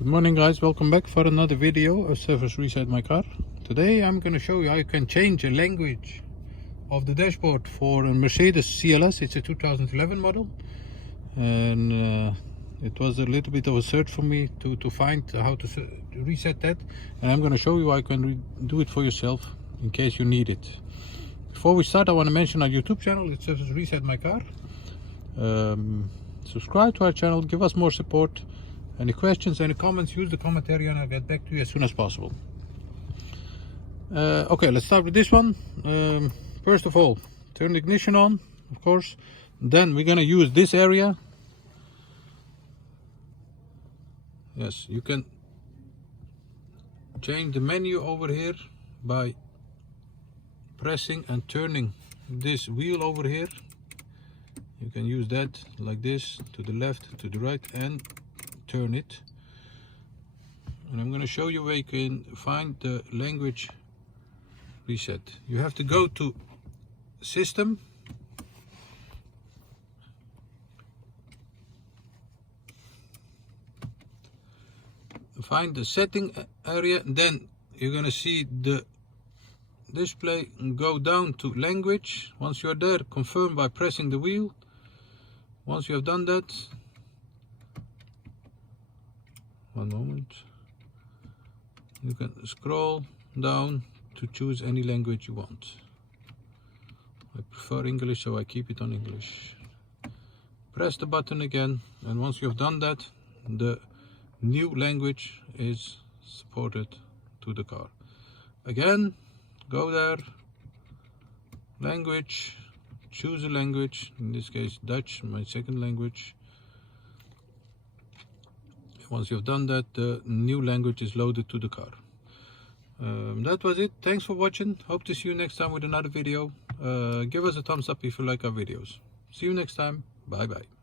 Good morning guys, welcome back for another video of Service Reset My Car. Today I'm going to show you how you can change the language of the dashboard for a Mercedes CLS. It's a 2011 model, and it was a little bit of a search for me to find how to reset that, and I'm going to show you how you can do it for yourself in case you need it. Before we start, I want to mention our YouTube channel. It's Service Reset My Car. Subscribe to our channel, give us more support. Any questions, any comments, use the comment area and I'll get back to you as soon as possible. Okay, let's start with this one. First of all, turn the ignition on, of course. Then we're going to use this area. Yes, you can change the menu over here by pressing and turning this wheel over here. You can use that like this, to the left, to the right, and turn it. And I'm going to show you where you can find the language reset. You have to go to System, find the setting area, then you're going to see the display, go down to language. Once you're there, confirm by pressing the wheel. Once you have done that, one moment, you can scroll down to choose any language you want. I prefer English, so I keep it on English. Press the button again, and once you have done that, the new language is supported to the car. Again, go there, language, choose a language, in this case Dutch, my second language. Once you've done that, the new language is loaded to the car. That was it. Thanks for watching. Hope to see you next time with another video. Give us a thumbs up if you like our videos. See you next time. Bye bye.